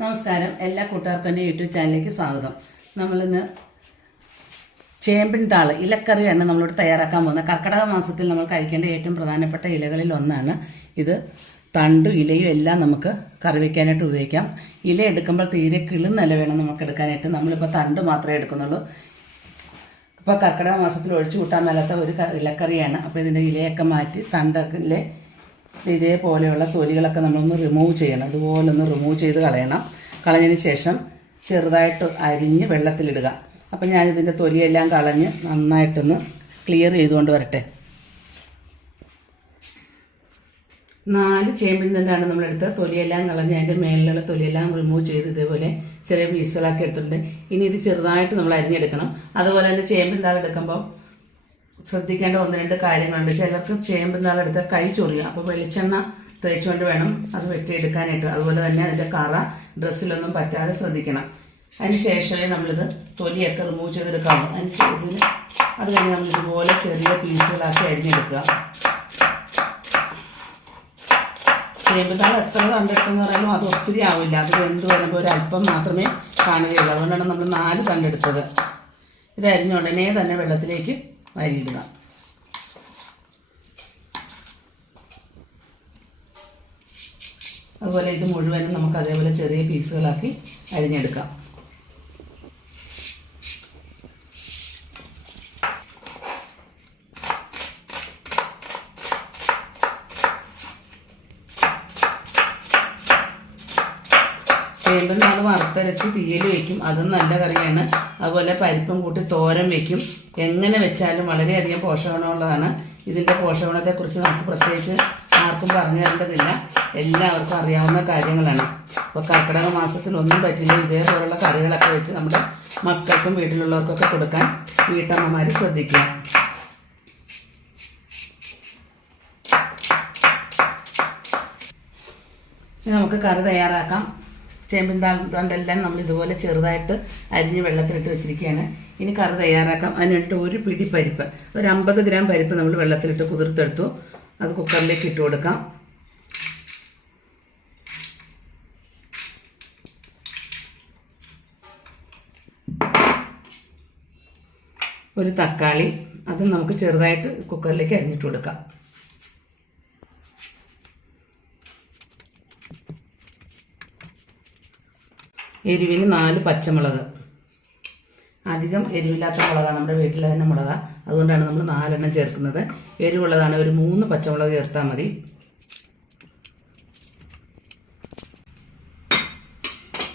നമസ്കാരം. എല്ലാ കൂട്ടുകാർക്കും എന്റെ യൂട്യൂബ് ചാനലിലേക്ക് സ്വാഗതം. നമ്മളിന്ന് ചേമ്പിൻ താൾ ഇലക്കറിയാണ് നമ്മളിവിടെ തയ്യാറാക്കാൻ പോകുന്നത്. കർക്കിടക മാസത്തിൽ നമ്മൾ കഴിക്കേണ്ട ഏറ്റവും പ്രധാനപ്പെട്ട ഇലകളിൽ ഒന്നാണ് ഇത്. തണ്ടും ഇലയും എല്ലാം നമുക്ക് കറി വയ്ക്കാനായിട്ട് ഉപയോഗിക്കാം. ഇല എടുക്കുമ്പോൾ തീരെ കിളുന്നല്ല വേണം നമുക്ക് എടുക്കാനായിട്ട്. നമ്മളിപ്പോൾ തണ്ട് മാത്രമേ എടുക്കുന്നുള്ളൂ. ഇപ്പോൾ കർക്കിടക മാസത്തിൽ ഒഴിച്ചു കൂട്ടാൻ മേലാത്ത ഒരു ഇലക്കറിയാണ്. അപ്പോൾ ഇതിന്റെ ഇലയൊക്കെ മാറ്റി തണ്ടക്കിലെ ഇതേപോലെയുള്ള തൊലികളൊക്കെ നമ്മളൊന്ന് റിമൂവ് ചെയ്യണം. ഇതുപോലെ ഒന്ന് റിമൂവ് ചെയ്ത് കളയണം. കളഞ്ഞതിന് ശേഷം ചെറുതായിട്ട് അരിഞ്ഞ് വെള്ളത്തിലിടുക. അപ്പം ഞാനിതിന്റെ തൊലിയെല്ലാം കളഞ്ഞ് നന്നായിട്ടൊന്ന് ക്ലിയർ ചെയ്തുകൊണ്ട് വരട്ടെ. നാല് ചേമ്പിൽ നിന്നാണ് നമ്മളെടുത്ത് തൊലിയെല്ലാം കളഞ്ഞ് അതിന്റെ മേലിലുള്ള തൊലിയെല്ലാം റിമൂവ് ചെയ്ത് ഇതേപോലെ ചെറിയ പീസുകളാക്കി എടുത്തിട്ടുണ്ട്. ഇനി ഇത് ചെറുതായിട്ട് നമ്മൾ അരിഞ്ഞെടുക്കണം. അതുപോലെ തന്നെ ചേമ്പിൻ താൾ എടുക്കുമ്പോൾ ശ്രദ്ധിക്കേണ്ട ഒന്ന് രണ്ട് കാര്യങ്ങളുണ്ട്. ചിലർക്ക് ചേമ്പ് നാളെടുത്താൽ കൈ ചൊറിയും. അപ്പോൾ വെളിച്ചെണ്ണ തേച്ചുകൊണ്ട് വേണം അത് വെട്ടിയെടുക്കാനായിട്ട്. അതുപോലെ തന്നെ അതിന്റെ കറ ഡ്രസ്സിലൊന്നും പറ്റാതെ ശ്രദ്ധിക്കണം. അതിന് ശേഷമേ നമ്മളിത് തൊലിയൊക്കെ റിമൂവ് ചെയ്തെടുക്കാവൂ. അതിന് ഇതിന് അത് കഴിഞ്ഞ് നമ്മൾ ഇതുപോലെ ചെറിയ പീസുകളാക്കി അരിഞ്ഞെടുക്കുക. ചേമ്പുതാൾ എത്ര തണ്ടെടുത്തെന്ന് പറയുമ്പോൾ അത് ഒത്തിരി ആവില്ല. അത് വെന്ത് വരുമ്പോൾ ഒരു അല്പം മാത്രമേ കാണുകയുള്ളൂ. അതുകൊണ്ടാണ് നമ്മൾ നാല് കണ്ടെടുത്തത് ഇത് അരിഞ്ഞ ഉടനെ തന്നെ വെള്ളത്തിലേക്ക് വരിയിടുക അതുപോലെ ഇത് മുഴുവനും നമുക്ക് അതേപോലെ ചെറിയ പീസുകളാക്കി അരിഞ്ഞെടുക്കാം ചേമ്പും വറുത്തരച്ച് തീയിൽ വെക്കും. അതും നല്ല കറിയാണ്. അതുപോലെ പരിപ്പും കൂട്ടി തോരൻ വയ്ക്കും എങ്ങനെ വെച്ചാലും വളരെയധികം പോഷകഗുണമുള്ളതാണ് ഇതിന്റെ പോഷകഗുണത്തെക്കുറിച്ച് നമുക്ക് പ്രത്യേകിച്ച് ആർക്കും പറഞ്ഞു തരേണ്ടതില്ല. എല്ലാവർക്കും അറിയാവുന്ന കാര്യങ്ങളാണ്. അപ്പോൾ കർക്കിടക മാസത്തിൽ ഒന്നും പറ്റില്ല. ഇതേപോലുള്ള കറികളൊക്കെ വെച്ച് നമ്മുടെ മക്കൾക്കും വീട്ടിലുള്ളവർക്കൊക്കെ കൊടുക്കാൻ വീട്ടമ്മമാർ ശ്രദ്ധിക്കുക. നമുക്ക് കറി തയ്യാറാക്കാം. ചേമ്പിൻ താണ്ടെല്ലാം നമ്മൾ ഇതുപോലെ ചെറുതായിട്ട് അരിഞ്ഞ് വെള്ളത്തിലിട്ട് വെച്ചിരിക്കുകയാണ്. ഇനി കറി തയ്യാറാക്കാം. അതിനിട്ട് ഒരു പിടി പരിപ്പ്. ഒരു അമ്പത് ഗ്രാം പരിപ്പ് നമ്മൾ വെള്ളത്തിലിട്ട് കുതിർത്തെടുത്തു. അത് കുക്കറിലേക്ക് ഇട്ട് കൊടുക്കാം. ഒരു തക്കാളി. അതും നമുക്ക് ചെറുതായിട്ട് കുക്കറിലേക്ക് അരിഞ്ഞിട്ട് കൊടുക്കാം. എരിവിന് നാല് പച്ചമുളക്. അധികം എരിവില്ലാത്ത മുളകാണ് നമ്മുടെ വീട്ടിലെ തന്നെ മുളക. അതുകൊണ്ടാണ് നമ്മൾ നാലെണ്ണം ചേർക്കുന്നത്. എരിവുള്ളതാണ് ഒരു മൂന്ന് പച്ചമുളക് ചേർത്താൽ മതി.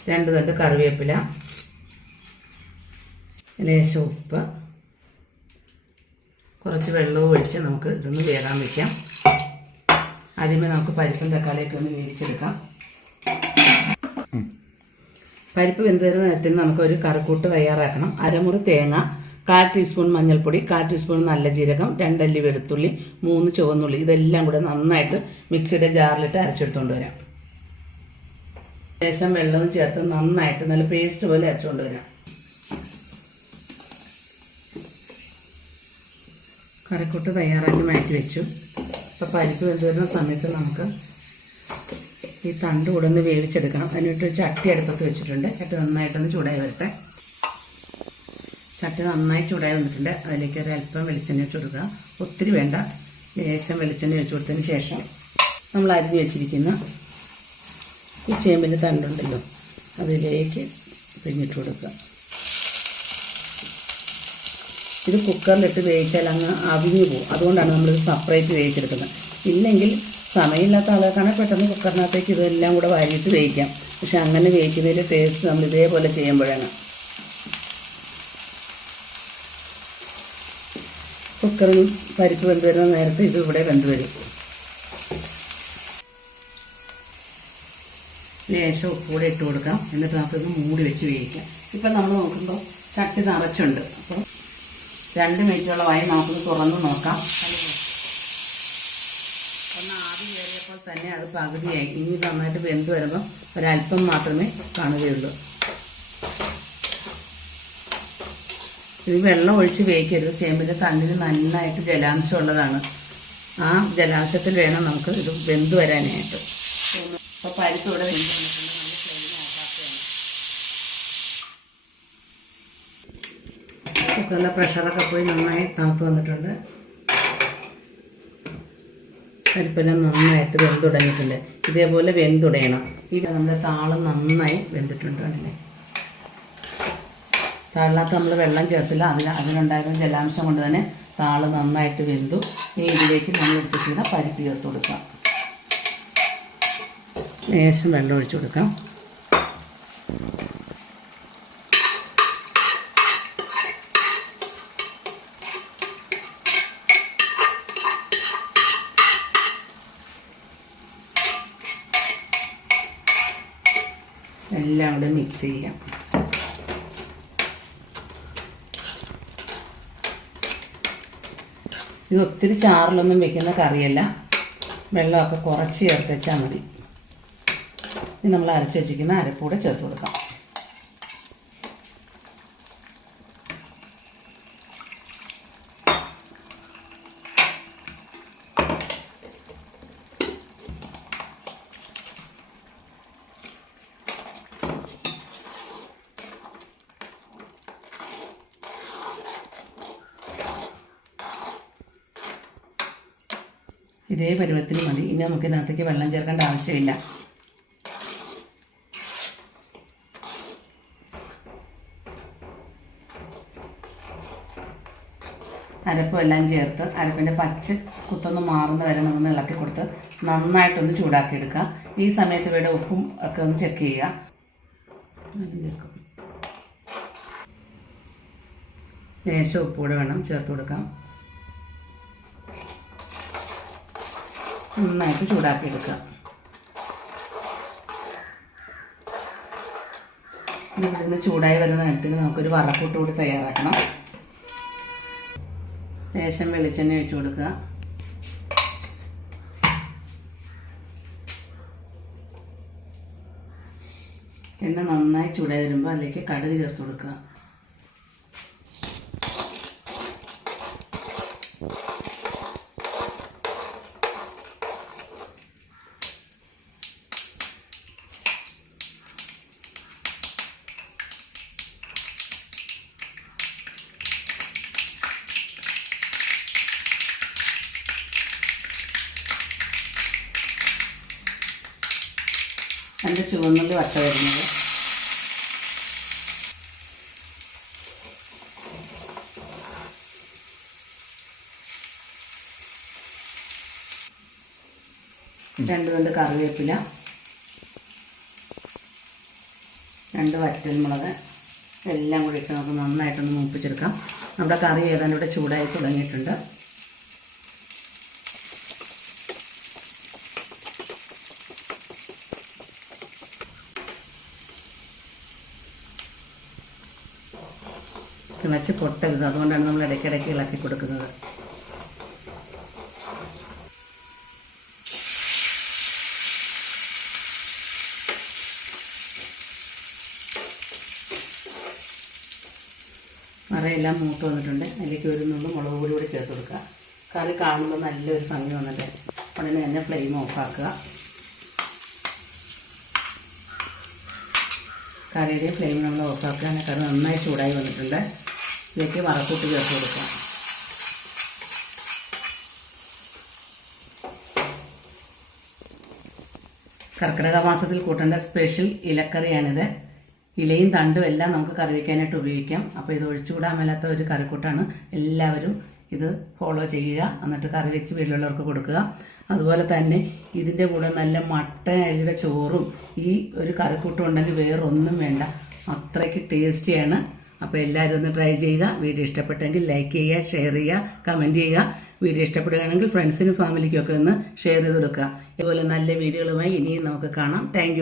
രണ്ട് തണ്ട് കറിവേപ്പില. ലേശം ഉപ്പ്. കുറച്ച് വെള്ളവും ഒഴിച്ച് നമുക്ക് ഇതൊന്ന് വേകാൻ വയ്ക്കാം ആദ്യമേ നമുക്ക് പരിപ്പും തക്കാളിയൊക്കെ ഒന്ന് വേവിച്ചെടുക്കാം. പരിപ്പ് വെന്ത് വരുന്ന നേരത്തിൽ നമുക്കൊരു കറിക്കൂട്ട് തയ്യാറാക്കണം. അരമുറി തേങ്ങ കാൽ ടീസ്പൂൺ മഞ്ഞൾപ്പൊടി കാൽ ടീസ്പൂൺ നല്ല ജീരകം രണ്ടല്ലി വെളുത്തുള്ളി മൂന്ന് ചുവന്നുള്ളി ഇതെല്ലാം കൂടെ നന്നായിട്ട് മിക്സിയുടെ ജാറിലിട്ട് അരച്ചെടുത്തുകൊണ്ട് വരാം. ശേഷം വെള്ളവും ചേർത്ത് നന്നായിട്ട് നല്ല പേസ്റ്റ് പോലെ അരച്ചുകൊണ്ട് വരാം. കറിക്കൂട്ട് തയ്യാറാക്കി മാറ്റി വെച്ചു. അപ്പോൾ പരിപ്പ് വെന്ത് വരുന്ന സമയത്ത് നമുക്ക് ഈ തണ്ട് കൂടെ ഒന്ന് വേവിച്ചെടുക്കണം. അതിനിട്ട് ചട്ടി അടുപ്പത്ത് വെച്ചിട്ടുണ്ട്. ചട്ടി നന്നായിട്ടൊന്ന് ചൂടായി വരട്ടെ. ചട്ടി നന്നായി ചൂടായി വന്നിട്ടുണ്ട്. അതിലേക്ക് ഒരു അല്പം വെളിച്ചെണ്ണ വെച്ച് കൊടുക്കുക. ഒത്തിരി വേണ്ട. ലേശം വെളിച്ചെണ്ണ വെച്ച് കൊടുത്തതിന് ശേഷം നമ്മൾ അരിഞ്ഞ് വെച്ചിരിക്കുന്ന ഈ ചേമ്പിന്റെ തണ്ടുണ്ടല്ലോ. അതിലേക്ക് പിഴിഞ്ഞിട്ട് കൊടുക്കുക. ഇത് കുക്കറിലിട്ട് വേവിച്ചാൽ അങ്ങ് അവിഞ്ഞു പോകും. അതുകൊണ്ടാണ് നമ്മളിത് സെപ്പറേറ്റ് വേവിച്ചെടുക്കുന്നത്. ഇല്ലെങ്കിൽ സമയമില്ലാത്ത ആളുകൾക്കാണെങ്കിൽ പെട്ടെന്ന് കുക്കറിനകത്തേക്ക് ഇതെല്ലാം കൂടെ വാരിയിട്ട് വേവിക്കാം. പക്ഷെ അങ്ങനെ വേവിക്കുന്നതിൽ ടേസ്റ്റ് നമ്മൾ ഇതേപോലെ ചെയ്യുമ്പോഴാണ്. കുക്കറിൽ പരിപ്പ് വെന്ത് വരുന്ന നേരത്തെ ഇത് ഇവിടെ വെന്ത് വരും. ലേശം ഉപ്പ് കൂടെ ഇട്ട് കൊടുക്കാം. എന്നിട്ട് നമുക്കിത് മൂടി വെച്ച് വേവിക്കാം. ഇപ്പം നമ്മൾ നോക്കുമ്പോൾ ചട്ടി നിറച്ചുണ്ട്. അപ്പം രണ്ട് മിനിറ്റോളമായി നമുക്കിത് തുറന്ന് നോക്കാം. തന്നെ അത് പകുതിയായി. ഇനി നന്നായിട്ട് വെന്ത് വരുമ്പോൾ ഒരല്പം മാത്രമേ കാണുകയുള്ളൂ. ഇത് വെള്ളം ഒഴിച്ച് വേവിക്കരുത്. ചേമ്പിന്റെ തണ്ടിന് നന്നായിട്ട് ജലാംശം ഉള്ളതാണ് ആ ജലാംശത്തിൽ വേണം നമുക്ക് ഇത് വെന്ത് വരാനായിട്ട്. അപ്പോൾ പരിപ്പ് ഇവിടെ വെന്ത് കുക്കറിലെ പ്രഷറൊക്കെ പോയി നന്നായി തണുത്ത് വന്നിട്ടുണ്ട്. പരിപ്പെല്ലാം നന്നായിട്ട് വെന്തുടങ്ങിയിട്ടുണ്ട്. ഇതേപോലെ വെന്തുടയണം. ഈ നമ്മുടെ താൾ നന്നായി വെന്തിട്ടുണ്ട് കണ്ടില്ലേ? താളിനകത്ത് നമ്മൾ വെള്ളം ചേർത്തില്ല. അതിന് അതിനുണ്ടായിരുന്ന ജലാംശം കൊണ്ട് തന്നെ താൾ നന്നായിട്ട് വെന്തു. ഇനി ഇതിലേക്ക് നമ്മൾ എടുത്ത് ചെയ്ത പരിപ്പ് ചേർത്ത് കൊടുക്കാം. ലേശം വെള്ളം ഒഴിച്ചു കൊടുക്കാം. എല്ലാം കൂടെ മിക്സ് ചെയ്യാം. ഇത് ഒത്തിരി ചാറിലൊന്നും വെക്കുന്ന കറിയല്ല. വെള്ളമൊക്കെ കുറച്ച് ചേർത്ത് വെച്ചാൽ മതി. നമ്മൾ അരച്ച് വെച്ചിരിക്കുന്ന അരപ്പൂടെ ചേർത്ത് കൊടുക്കാം. ഇതേ പരുവത്തിന് മതി. ഇനി നമുക്ക് ഇതിനകത്തേക്ക് വെള്ളം ചേർക്കേണ്ട ആവശ്യമില്ല. അരപ്പും എല്ലാം ചേർത്ത് അരപ്പിന്റെ പച്ച കുത്തൊന്ന് മാറുന്ന വരെ നമ്മൾ ഇളക്കി കൊടുത്ത് നന്നായിട്ടൊന്ന് ചൂടാക്കി എടുക്കുക ഈ സമയത്ത് ഇവിടെ ഉപ്പും ഒക്കെ ഒന്ന് ചെക്ക് ചെയ്യുക. ലേശം ഉപ്പ് കൂടെ വേണം ചേർത്ത് കൊടുക്കാം. നന്നായിട്ട് ചൂടാക്കി എടുക്കുക ഇവിടെ നിന്ന് ചൂടായി വരുന്ന നേരത്തിന് നമുക്കൊരു വറക്കൂട്ട് കൂടി തയ്യാറാക്കണം. ലേശം വെളിച്ചെണ്ണ ഒഴിച്ചു കൊടുക്കുക. എണ്ണ നന്നായി ചൂടായി വരുമ്പോൾ അതിലേക്ക് കടുക് ചേർത്ത് കൊടുക്കുക. എന്റെ ചുവന്നുള്ളി വട്ട വരുന്നത്. രണ്ട് രണ്ട് കറിവേപ്പില. രണ്ട് വറ്റൽമുളക് എല്ലാം കൂടി ഇട്ട് നമുക്ക് നന്നായിട്ടൊന്ന് മൂപ്പിച്ചെടുക്കാം. നമ്മുടെ കറി ഏതാണ്ട് ഇവിടെ ചൂടായി തുടങ്ങിയിട്ടുണ്ട്. തിളച്ച് പൊട്ടരുത്. അതുകൊണ്ടാണ് നമ്മൾ ഇടയ്ക്കിടയ്ക്ക് ഇളക്കി കൊടുക്കുന്നത്. മറയെല്ലാം മൂത്ത് വന്നിട്ടുണ്ട്. അതിലേക്ക് ഒരു നുള്ളു മുളക് പൊടി കൂടി ചേർത്ത് കൊടുക്കുക. കറി കാണുമ്പോൾ നല്ലൊരു ഭംഗി വന്നിട്ട് ഉടനെ തന്നെ ഫ്ലെയിം ഓഫാക്കുക. കറിയുടെ ഫ്ലെയിം നമ്മൾ ഓഫാക്കുക. കറി നന്നായി ചൂടായി വന്നിട്ടുണ്ട്. ഇതിലേക്ക് വറക്കൂട്ട് ചേർത്ത് കൊടുക്കാം. കർക്കിടക മാസത്തിൽ കൂട്ടേണ്ട സ്പെഷ്യൽ ഇലക്കറിയാണിത്. ഇലയും തണ്ടും എല്ലാം നമുക്ക് കറി വയ്ക്കാനായിട്ട് ഉപയോഗിക്കാം. അപ്പോൾ ഇത് ഒഴിച്ചുകൂടാൻ മേലാത്ത ഒരു കറിക്കൂട്ടാണ്. എല്ലാവരും ഇത് ഫോളോ ചെയ്യുക. എന്നിട്ട് കറി വെച്ച് വീട്ടിലുള്ളവർക്ക് കൊടുക്കുക. അതുപോലെ തന്നെ ഇതിന്റെ കൂടെ നല്ല മട്ട അരിയുടെ ചോറും ഈ ഒരു കറിക്കൂട്ടും ഉണ്ടെങ്കിൽ വേറൊന്നും വേണ്ട. അത്രയ്ക്ക് ടേസ്റ്റിയാണ്. അപ്പോൾ എല്ലാവരും ഒന്ന് ട്രൈ ചെയ്യുക വീഡിയോ ഇഷ്ടപ്പെട്ടെങ്കിൽ ലൈക്ക് ചെയ്യുക ഷെയർ ചെയ്യുക കമന്റ് ചെയ്യുക. വീഡിയോ ഇഷ്ടപ്പെടുകയാണെങ്കിൽ ഫ്രണ്ട്സിനും ഫാമിലിക്കും ഒക്കെ ഒന്ന് ഷെയർ ചെയ്ത് കൊടുക്കുക. ഇതുപോലെ നല്ല വീഡിയോകളുമായി ഇനിയും നമുക്ക് കാണാം. താങ്ക്